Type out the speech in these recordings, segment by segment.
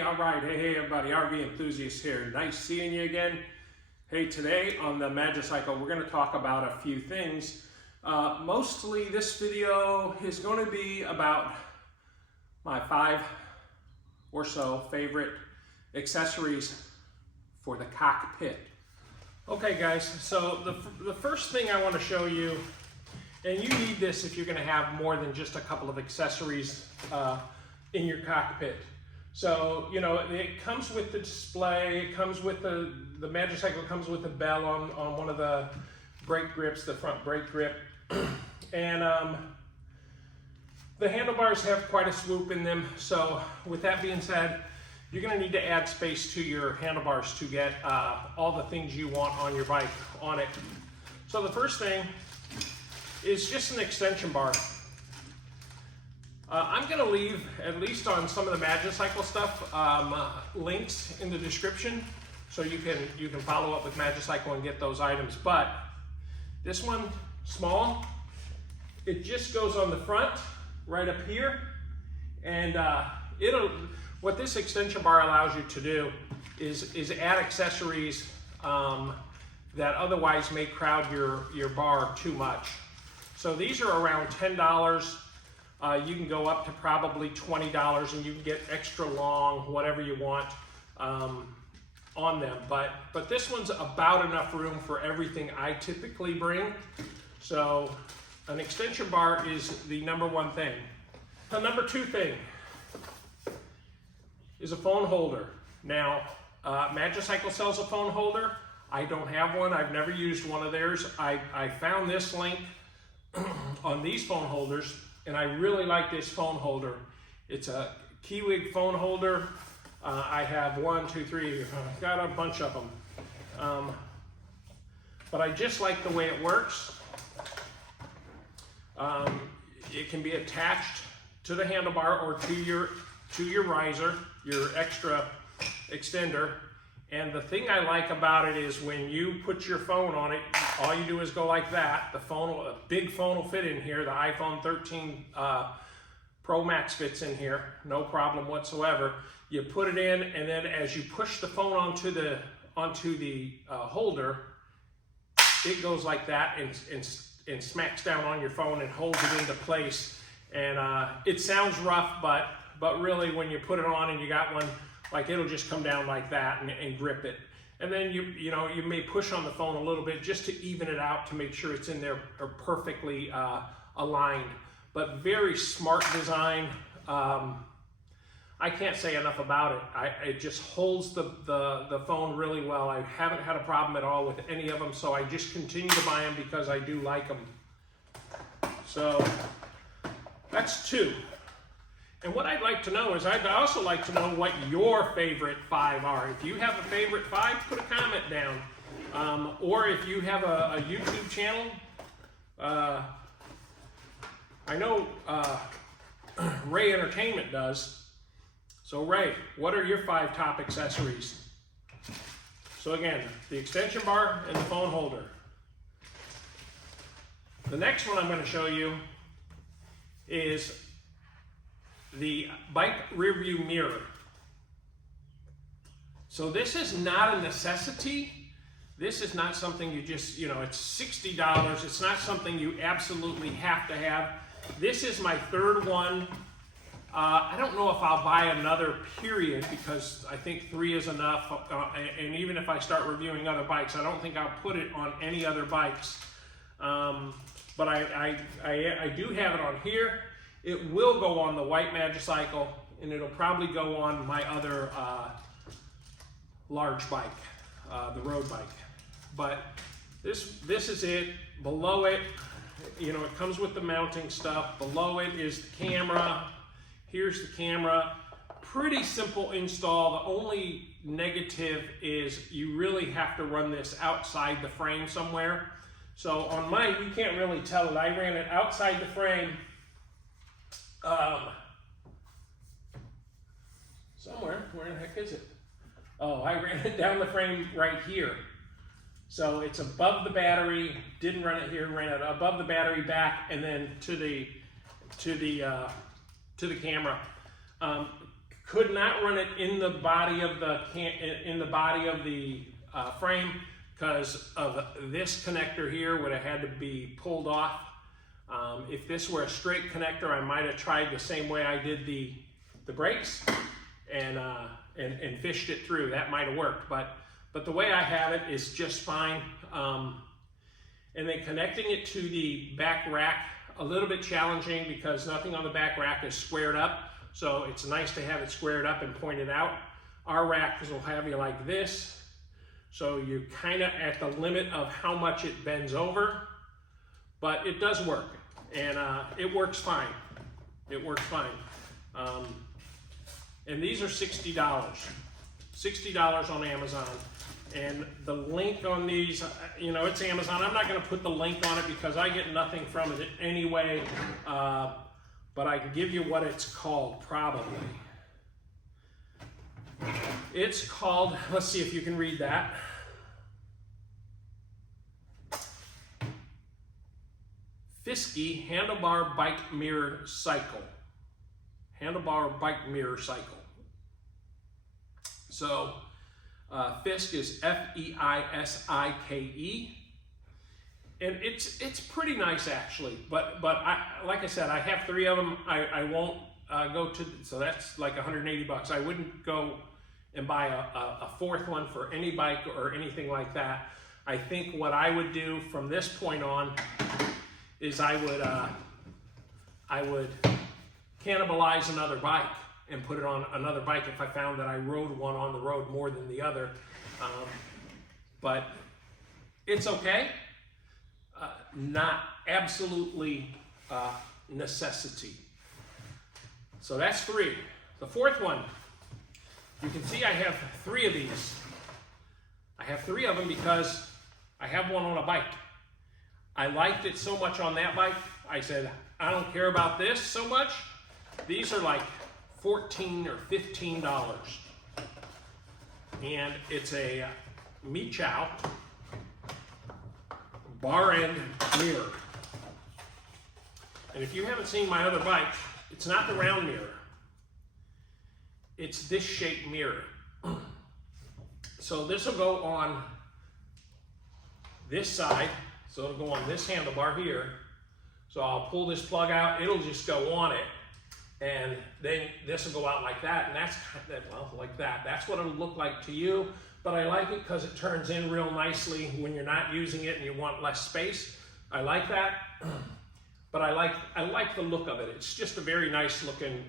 all right. Hey, everybody, RV Enthusiast here. Nice seeing you again. Hey, today on the Magicycle, we're going to talk about a few things. Mostly this video is going to be about my 5 or so favorite accessories for the cockpit. Okay, guys, so the first thing I want to show you, and you need this if you're going to have more than just a couple of accessories in your cockpit. So, you know, it comes with the display, it comes with the Magicycle comes with a bell on one of the brake grips, the front brake grip. And the handlebars have quite a swoop in them. So with that being said, you're gonna need to add space to your handlebars to get all the things you want on your bike on it. So the first thing is just an extension bar. I'm going to leave, at least on some of the Magicycle stuff, links in the description, so you can follow up with Magicycle and get those items. But this one, small, it just goes on the front, right up here, and what this extension bar allows you to do is add accessories that otherwise may crowd your bar too much. So these are around $10. You can go up to probably $20 and you can get extra long, whatever you want on them. But this one's about enough room for everything I typically bring. So an extension bar is the #1 thing. The #2 thing is a phone holder. Now, Magicycle sells a phone holder. I don't have one. I've never used one of theirs. I found this link on these phone holders, and I really like this phone holder. It's a Kiewig phone holder. I have 1, 2, 3, got a bunch of them. But I just like the way it works. It can be attached to the handlebar or to your riser, your extra extender. And the thing I like about it is when you put your phone on it, all you do is go like that. A big phone will fit in here. The iPhone 13 Pro Max fits in here, no problem whatsoever. You put it in, and then as you push the phone onto the holder, it goes like that and smacks down on your phone and holds it into place. And it sounds rough, but really when you put it on and you got one, like it'll just come down like that and grip it. And then you may push on the phone a little bit just to even it out to make sure it's in there or perfectly aligned. But very smart design. I can't say enough about it. It just holds the phone really well. I haven't had a problem at all with any of them, so I just continue to buy them because I do like them. So that's 2. And what I'd like to know is, I'd also like to know what your favorite 5 are. If you have a favorite 5, put a comment down. Or if you have a YouTube channel, I know Ray Entertainment does. So Ray, what are your 5 top accessories? So again, the extension bar and the phone holder. The next one I'm going to show you is the bike rear view mirror. So this is not a necessity. This is not something you just, it's $60. It's not something you absolutely have to have. This is my 3rd one. I don't know if I'll buy another, period, because I think 3 is enough. And even if I start reviewing other bikes, I don't think I'll put it on any other bikes. But I do have it on here. It will go on the white Magicycle, and it'll probably go on my other large bike, the Rhode Mic. But this is it. Below it, it comes with the mounting stuff. Below it is the camera. Here's the camera. Pretty simple install. The only negative is you really have to run this outside the frame somewhere. So on mine, we can't really tell it. I ran it outside the frame. Somewhere, where the heck is it? Oh, I ran it down the frame right here. So it's above the battery, didn't run it here, ran it above the battery, back, and then to the camera. Could not run it in the body of the frame because of this connector here would have had to be pulled off. If this were a straight connector, I might have tried the same way I did the brakes and fished it through. That might have worked, but the way I have it is just fine. And then connecting it to the back rack, a little bit challenging because nothing on the back rack is squared up. So it's nice to have it squared up and pointed out. Our racks will have you like this. So you're kind of at the limit of how much it bends over, but it does work. And it works fine. It works fine. And these are $60. $60 on Amazon. And the link on these, you know, it's Amazon. I'm not going to put the link on it because I get nothing from it anyway. But I can give you what it's called, probably. It's called, let's see if you can read that. Fiske Handlebar Bike Mirror Cycle. Handlebar Bike Mirror Cycle. So, Fiske is F-E-I-S-I-K-E. And it's pretty nice actually, but like I said, I have 3 of them. I won't go to, so that's like 180 bucks. I wouldn't go and buy a 4th one for any bike or anything like that. I think what I would do from this point on is I would cannibalize another bike and put it on another bike if I found that I rode one on the road more than the other. But it's okay. Not absolutely necessity. So that's 3. The 4th one, you can see I have 3 of these. I have 3 of them because I have one on a bike. I liked it so much on that bike, I said, I don't care about this so much. These are like $14 or $15. And it's a Magicycle bar end mirror. And if you haven't seen my other bike, it's not the round mirror. It's this shaped mirror. So this will go on this side. So it'll go on this handlebar here. So I'll pull this plug out, it'll just go on it. And then this will go out like that, and that's, well, like that. That's what it'll look like to you. But I like it because it turns in real nicely when you're not using it and you want less space. I like that. But I like the look of it. It's just a very nice looking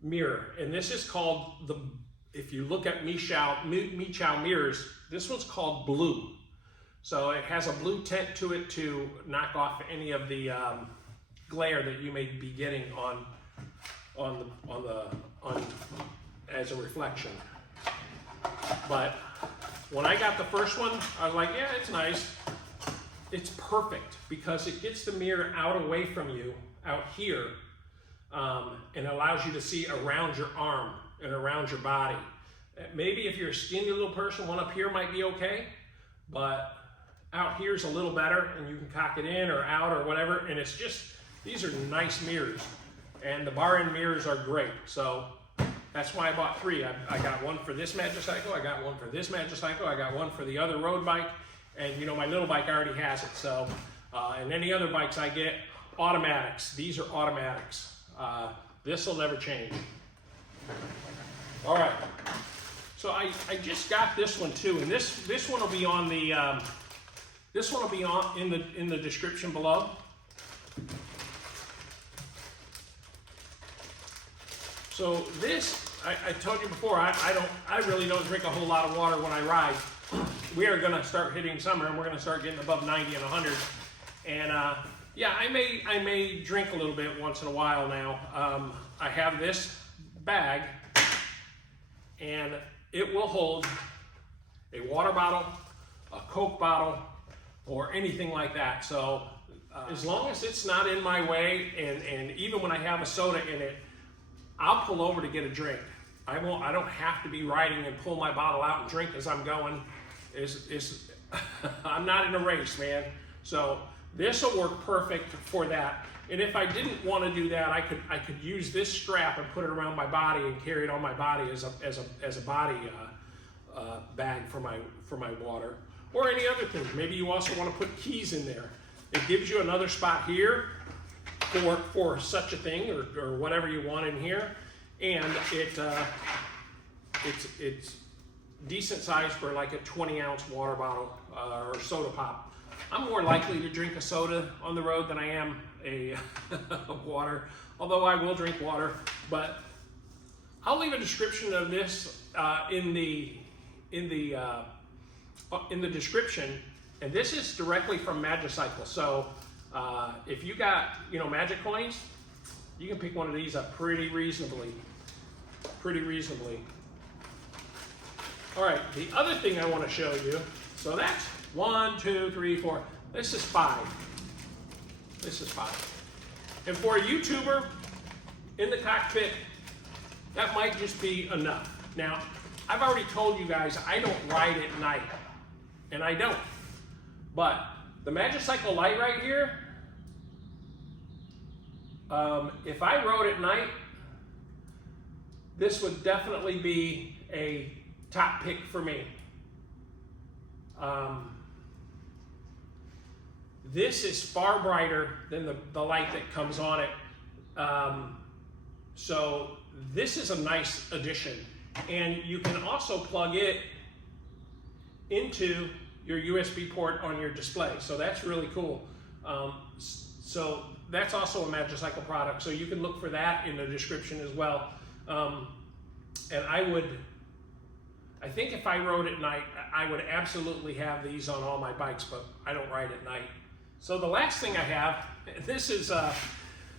mirror. And this is called if you look at Magicycle mirrors, this one's called Blue. So it has a blue tint to it to knock off any of the glare that you may be getting as a reflection. But when I got the first one, I was like, yeah, it's nice. It's perfect because it gets the mirror out away from you, out here, and allows you to see around your arm and around your body. Maybe if you're a skinny little person, one up here might be okay, but out here's a little better, and you can cock it in or out or whatever, and it's just, these are nice mirrors, and the bar end mirrors are great. So that's why I bought 3. I got one for this Magicycle, I got one for this Magicycle, I got one for the other road bike, and you know, my little bike already has it. So, and any other bikes I get, automatics. These are automatics. This will never change. All right. So I just got this one too, and this one will be on the in the description below. So this, I told you before, I really don't drink a whole lot of water when I ride. We are going to start hitting summer, and we're going to start getting above 90 and 100. And yeah, I may drink a little bit once in a while now. I have this bag, and it will hold a water bottle, a Coke bottle, or anything like that. So as long as it's not in my way, and even when I have a soda in it, I'll pull over to get a drink. I don't have to be riding and pull my bottle out and drink as I'm going. I'm not in a race, man. So this will work perfect for that. And if I didn't want to do that, I could use this strap and put it around my body and carry it on my body as a body bag for my water, or any other thing. Maybe you also want to put keys in there. It gives you another spot here for such a thing, or whatever you want in here, and it's decent size for like a 20-ounce water bottle or soda pop. I'm more likely to drink a soda on the road than I am a water, although I will drink water. But I'll leave a description of this in the description, and this is directly from Magicycle. So if you got Magic coins, you can pick one of these up pretty reasonably. All right, the other thing I want to show you, so that's 1, 2, 3, 4, this is 5. This is 5. And for a YouTuber in the cockpit, that might just be enough. Now, I've already told you guys I don't ride at night, and I don't. But the Magicycle Light right here, if I rode at night, this would definitely be a top pick for me. This is far brighter than the light that comes on it. So this is a nice addition. And you can also plug it into your USB port on your display. So that's really cool. So that's also a Magicycle product. So you can look for that in the description as well. And I think if I rode at night, I would absolutely have these on all my bikes, but I don't ride at night. So the last thing I have, this is,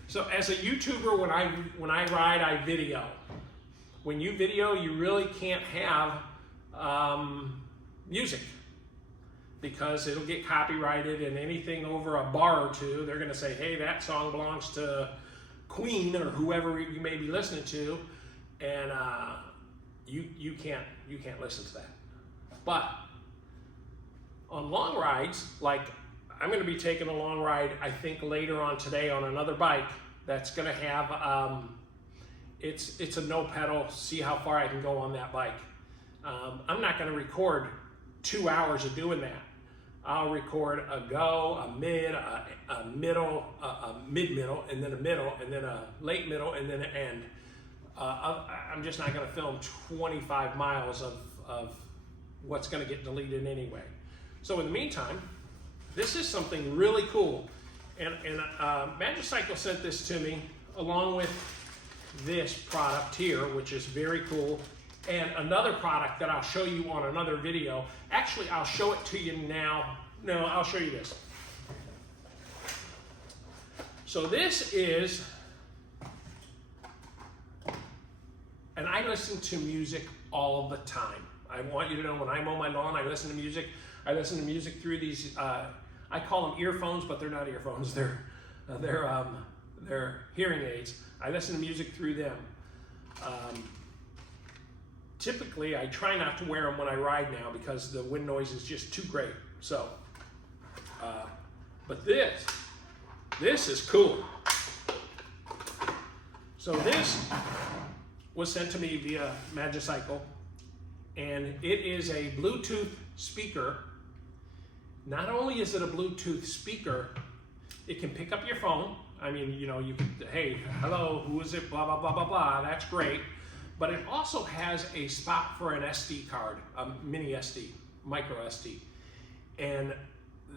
so as a YouTuber, when I ride, I video. When you video, you really can't have music, because it'll get copyrighted, and anything over a bar or two, they're gonna say, hey, that song belongs to Queen or whoever you may be listening to, and you can't listen to that. But on long rides, like I'm going to be taking a long ride, I think later on today on another bike that's going to have it's a no pedal. See how far I can go on that bike. I'm not going to record 2 hours of doing that. I'll record a go, a mid, a middle, a mid-middle, and then a middle, and then a late middle, and then an end. I'm just not going to film 25 miles of what's going to get deleted anyway. So in the meantime, this is something really cool. And Magicycle sent this to me along with this product here, which is very cool. And another product that I'll show you on another video. Actually, I'll show it to you now. No, I'll show you this. So this is, and I listen to music all the time. I want you to know, when I mow my lawn, I listen to music. I listen to music through these, I call them earphones, but they're not earphones. They're hearing aids. I listen to music through them. Typically, I try not to wear them when I ride now because the wind noise is just too great. So, but this is cool. So this was sent to me via Magicycle, and it is a Bluetooth speaker. Not only is it a Bluetooth speaker, it can pick up your phone. I mean, you can, hey, hello, who is it, blah, blah, blah, blah, blah, that's great. But it also has a spot for an SD card, a mini SD, micro SD. And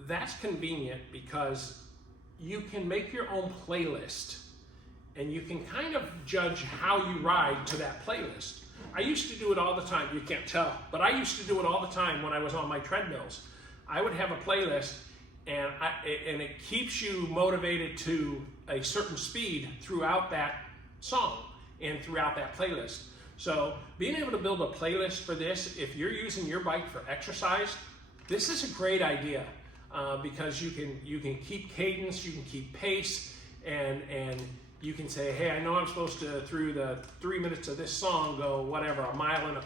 that's convenient because you can make your own playlist, and you can kind of judge how you ride to that playlist. I used to do it all the time. You can't tell, but I used to do it all the time when I was on my treadmills. I would have a playlist, and it keeps you motivated to a certain speed throughout that song and throughout that playlist. So being able to build a playlist for this, if you're using your bike for exercise, this is a great idea because you can keep cadence, you can keep pace, and you can say, hey, I know I'm supposed to, through the 3 minutes of this song, go whatever, 1.25 miles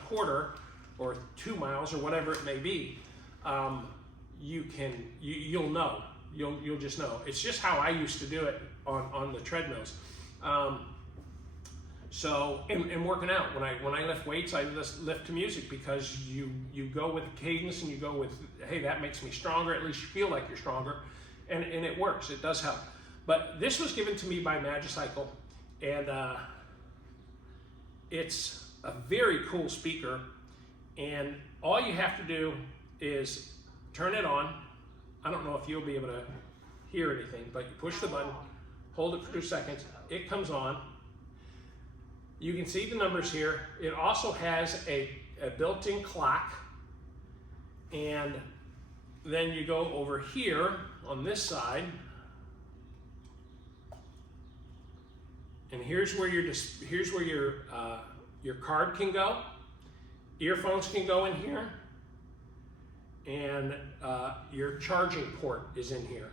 or 2 miles or whatever it may be. You'll know. You'll just know. It's just how I used to do it on the treadmills. So, and working out, when I lift weights, I just lift to music, because you go with cadence, and you go with, hey, that makes me stronger, at least you feel like you're stronger, and it works, it does help. But this was given to me by Magicycle, and it's a very cool speaker, and all you have to do is turn it on. I don't know if you'll be able to hear anything, but you push the button, hold it for 2 seconds, it comes on. You can see the numbers here. It also has a built-in clock, and then you go over here on this side, and here's where your card can go. Earphones can go in here, and your charging port is in here.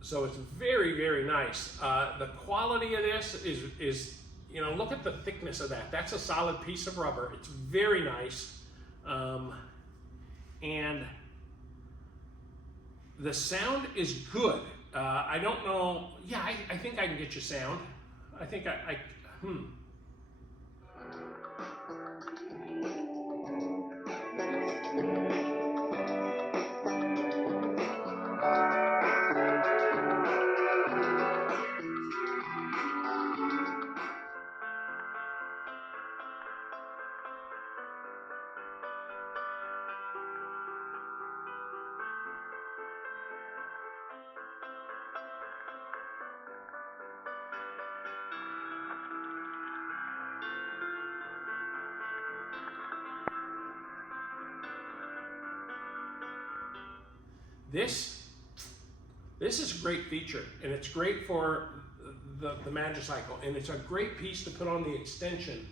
So it's very, very nice. The quality of this is, you know, look at the thickness of that. That's a solid piece of rubber. It's very nice. And the sound is good. I don't know. Yeah, I think I can get you sound. I think This is a great feature, and it's great for the Magicycle, and it's a great piece to put on the extension.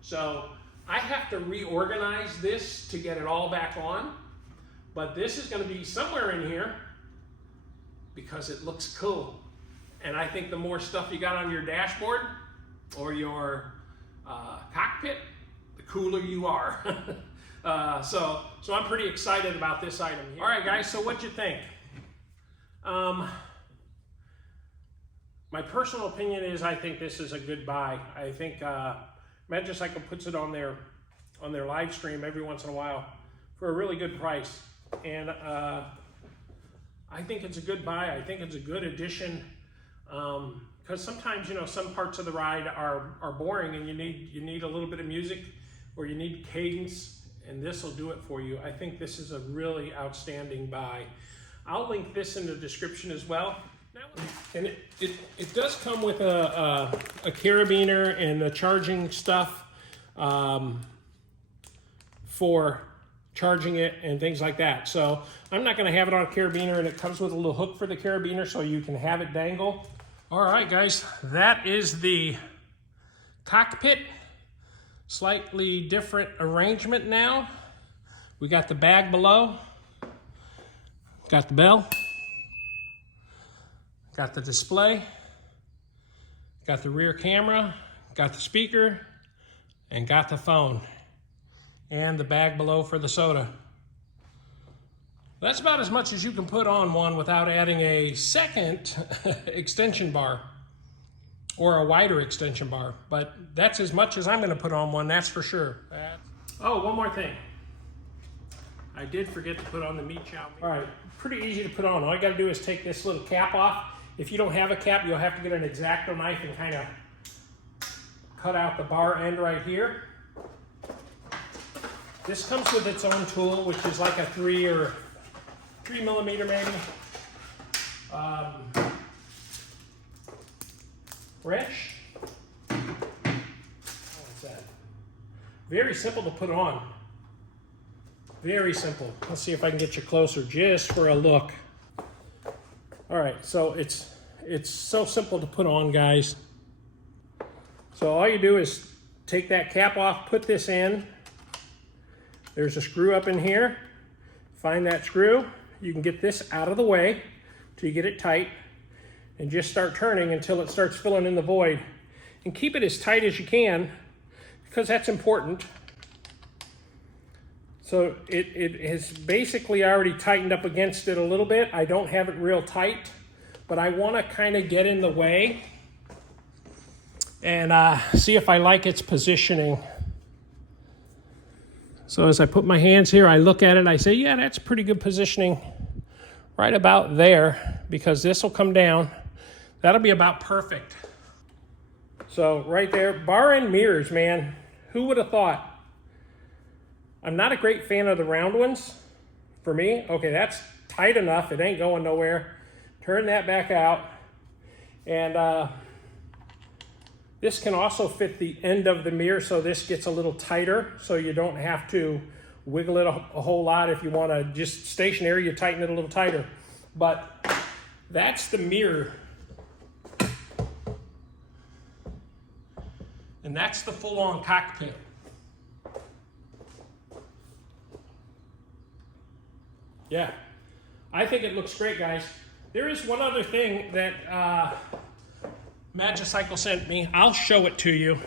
So I have to reorganize this to get it all back on, but this is going to be somewhere in here because it looks cool. And I think the more stuff you got on your dashboard or your cockpit, the cooler you are. So I'm pretty excited about this item here. All right, guys, so what'd you think? My personal opinion is I think this is a good buy. I think Magicycle puts it on their live stream every once in a while for a really good price. And I think it's a good buy. I think it's a good addition. Because sometimes, you know, some parts of the ride are boring, and you need a little bit of music, or you need cadence, and this will do it for you. I think this is a really outstanding buy. I'll link this in the description as well. And it does come with a carabiner and the charging stuff for charging it and things like that. So I'm not going to have it on a carabiner, and it comes with a little hook for the carabiner so you can have it dangle. All right, guys, that is the cockpit. Slightly different arrangement now. We got the bag below, got the bell, got the display, got the rear camera, got the speaker, and got the phone, and the bag below for the soda. That's about as much as you can put on one without adding a second extension bar or a wider extension bar, but that's as much as I'm going to put on one, that's for sure. Oh, one more thing. I did forget to put on the meat chow. All right, pretty easy to put on. All you got to do is take this little cap off. If you don't have a cap, you'll have to get an X-Acto knife and kind of cut out the bar end right here. This comes with its own tool, which is like a 3 millimeter maybe. Wrench. What's that? Very simple to put on. Very simple. Let's see if I can get you closer just for a look. All right, so it's so simple to put on, guys. So all you do is take that cap off, put this in. There's a screw up in here. Find that screw. You can get this out of the way till you get it tight, and just start turning until it starts filling in the void. And keep it as tight as you can, because that's important. So it has basically already tightened up against it a little bit. I don't have it real tight, but I want to kind of get in the way and see if I like its positioning. So as I put my hands here, I look at it, I say, yeah, that's pretty good positioning right about there, because this will come down. That'll be about perfect. So right there, bar and mirrors, man. Who would have thought? I'm not a great fan of the round ones for me. Okay, that's tight enough. It ain't going nowhere. Turn that back out. And this can also fit the end of the mirror, so this gets a little tighter, so you don't have to wiggle it a whole lot. If you want to just stationary, you tighten it a little tighter. But that's the mirror. And that's the full-on cockpit. Yeah, I think it looks great, guys. There is one other thing that Magicycle sent me. I'll show it to you.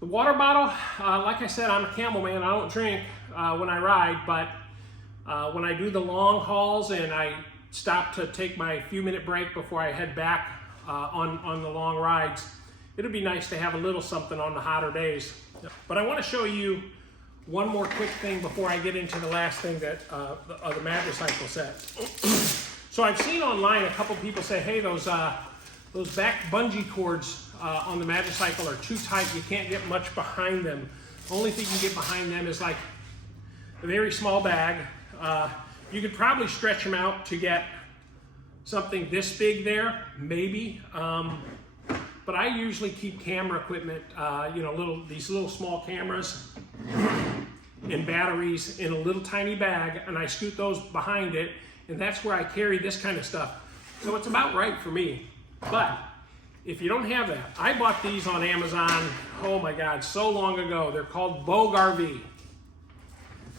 The water bottle, like I said, I'm a camel man. I don't drink when I ride, but when I do the long hauls and I stop to take my few-minute break before I head back on the long rides, it'd be nice to have a little something on the hotter days. But I want to show you one more quick thing before I get into the last thing that the Magicycle set. So I've seen online a couple people say, hey, those back bungee cords on the Magicycle are too tight. You can't get much behind them. The only thing you can get behind them is like a very small bag. You could probably stretch them out to get something this big there, maybe. But I usually keep camera equipment, you know, these little small cameras and batteries in a little tiny bag, and I scoot those behind it, and that's where I carry this kind of stuff. So it's about right for me. But if you don't have that, I bought these on Amazon, oh my God, so long ago. They're called Bogue RV.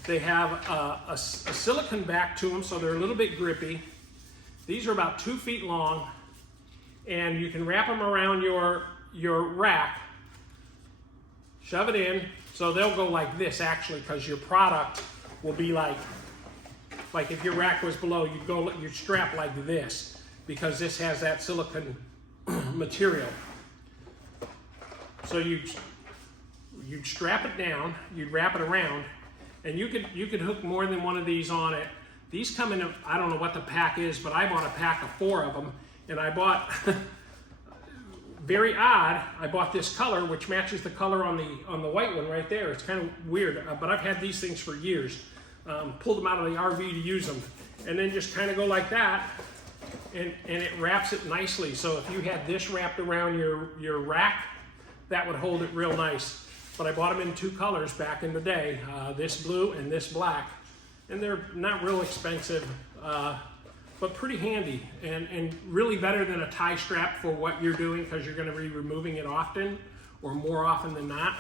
They have a silicone back to them, so they're a little bit grippy. These are about 2 feet long, and you can wrap them around your rack, shove it in, so they'll go like this actually, because your product will be like if your rack was below, you'd strap like this, because this has that silicone material. So you'd strap it down, you'd wrap it around, and you could hook more than one of these on it. These come in, I don't know what the pack is, but I bought a pack of 4 of them, and I bought, very odd, I bought this color, which matches the color on the white one right there. It's kind of weird, but I've had these things for years. Pulled them out of the RV to use them, and then just kind of go like that, and it wraps it nicely. So if you had this wrapped around your rack, that would hold it real nice. But I bought them in 2 colors back in the day, this blue and this black, and they're not real expensive, but pretty handy, and really better than a tie strap for what you're doing, because you're going to be removing it often, or more often than not.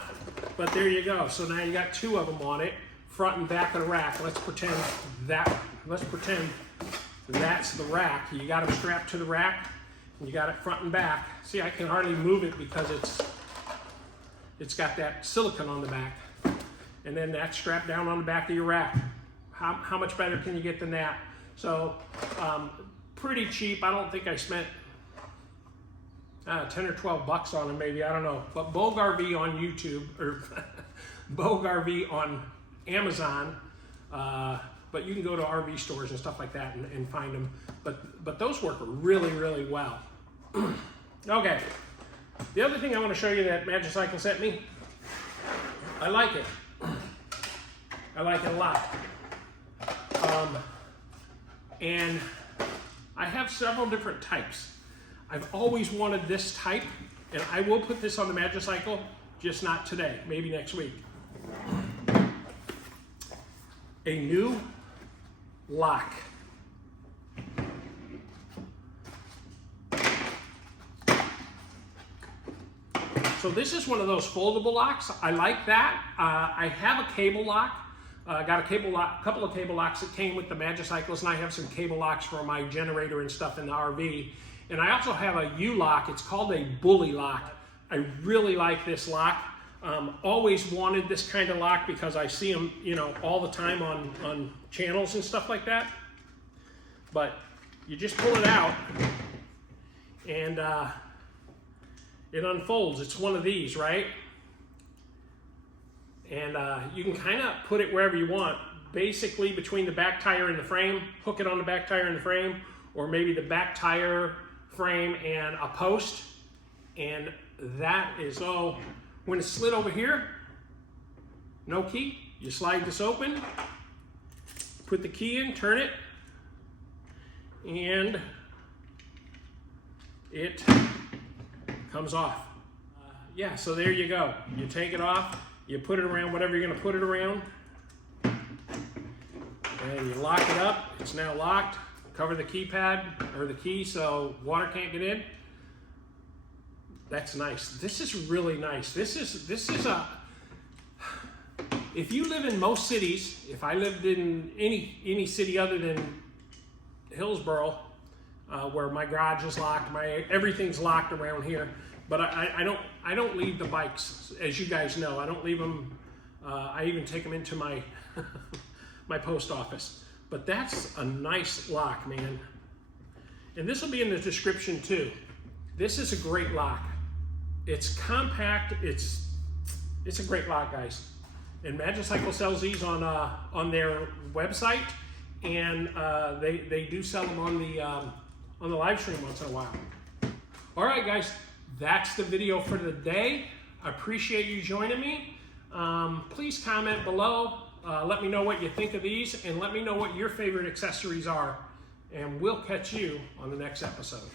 But there you go. So now you got 2 of them on it, front and back of the rack. Let's pretend that's the rack. You got them strapped to the rack, and you got it front and back. See, I can hardly move it because it's got that silicone on the back, and then that's strapped down on the back of your rack. How much better can you get than that? So pretty cheap. I don't think I spent 10 or 12 bucks on them, maybe, I don't know. But Bogue RV on YouTube, or Bogue RV on Amazon, but you can go to RV stores and stuff like that and find them. But those work really, really well. Okay, the other thing I want to show you that Magicycle sent me, I like it. I like it a lot. And I have several different types. I've always wanted this type, and I will put this on the Magicycle, just not today, maybe next week. A new lock. So this is one of those foldable locks. I like that. I have a cable lock. Got a cable lock, couple of cable locks that came with the Magicycles, and I have some cable locks for my generator and stuff in the RV. And I also have a U-lock. It's called a bully lock. I really like this lock. Always wanted this kind of lock because I see them, you know, all the time on channels and stuff like that. But you just pull it out and it unfolds. It's one of these, right? And you can kind of put it wherever you want, basically between the back tire and the frame, hook it on the back tire and the frame, or maybe the back tire, frame, and a post. And that is, when it's slid over here, no key, you slide this open, put the key in, turn it, and it comes off. Yeah, so there you go. You take it off, you put it around whatever you're gonna put it around, and you lock it up. It's now locked. Cover the keypad or the key so water can't get in. That's nice. This is really nice. This is a, if you live in most cities, if I lived in any city other than Hillsboro, where my garage is locked, everything's locked around here, but I don't leave the bikes, as you guys know. I don't leave them. I even take them into my my post office. But that's a nice lock, man. And this will be in the description too. This is a great lock. It's compact. It's a great lock, guys. And Magicycle sells these on their website, and they do sell them on the live stream once in a while. All right, guys, that's the video for the day. I appreciate you joining me. Please comment below. Let me know what you think of these, and let me know what your favorite accessories are. And we'll catch you on the next episode.